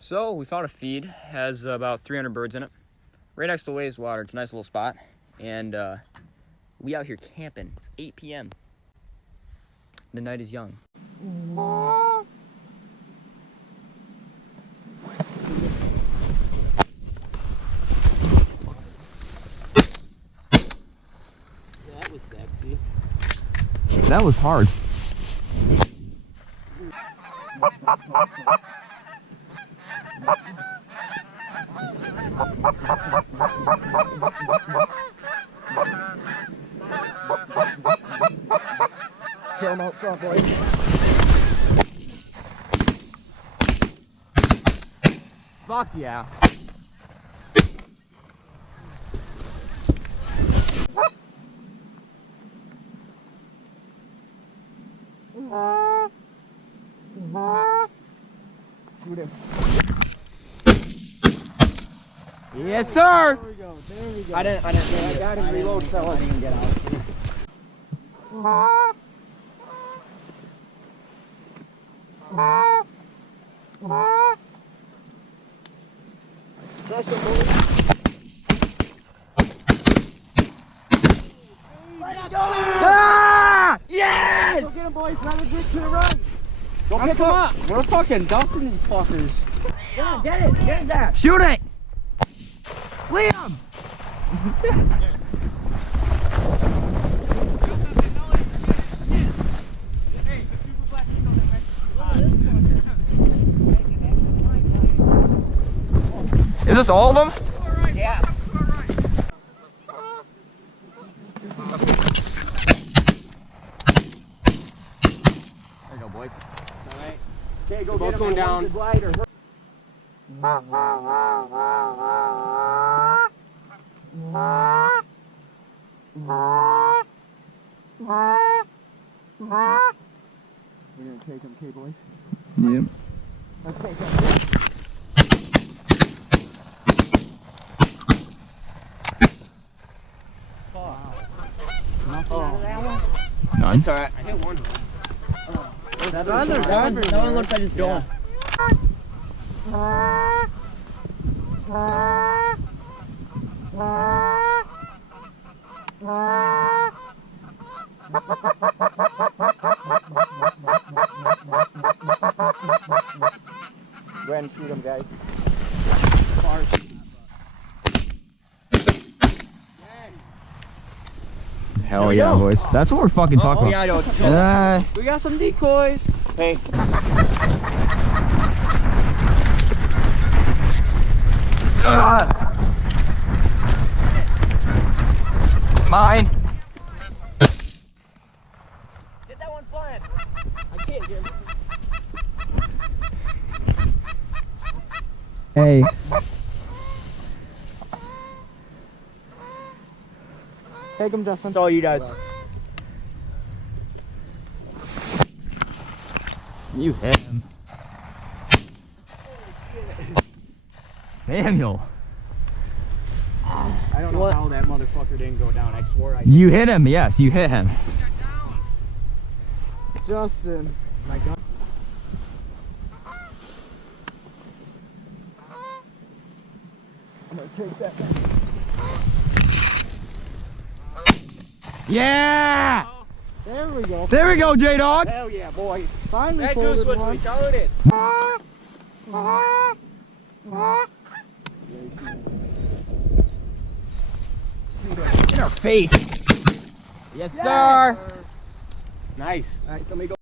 So we found a feed, has about 300 birds in it, right next to wastewater. It's a nice little spot, and we out here camping. It's 8 p.m. The night is young. Yeah, that was sexy. That was hard. Kill him out front, boys. Fuck yeah. Shoot him. Yes, sir. There we go. There we go. I didn't. I got him. Reload, fellas. I didn't even get out. Ah! Yes! Go get him, boys. Another drink to the right. Go pick him up. We're fucking dusting these fuckers. Yeah, get it. Get his ass. Shoot it! Liam! Is this all of them? Yeah. There you go, boys. Alright. Okay, go Both get him. going down. One's wide or We're gonna take him, okay, boys? Yep. Let's take him. None. It's alright. I hit one. That one looks like it's going. Go ahead and shoot him, guys. Hell yeah, boys. That's what we're fucking talking Yeah, I about. know. We got some decoys. Hey. Mine. Get that one flying. I can't get him. Hey. Take him, Justin. It's all you guys. You hit him. Samuel. I don't know how that motherfucker didn't go down. I swore I did. You hit him. Yes, you hit him. Justin. My God. I'm gonna take that back. Yeah! There we go. There we go, J-Dog. Hell yeah, boy. Finally That folded goose was one. retarded. In our face. Yes, sir. Nice. Alright, somebody go.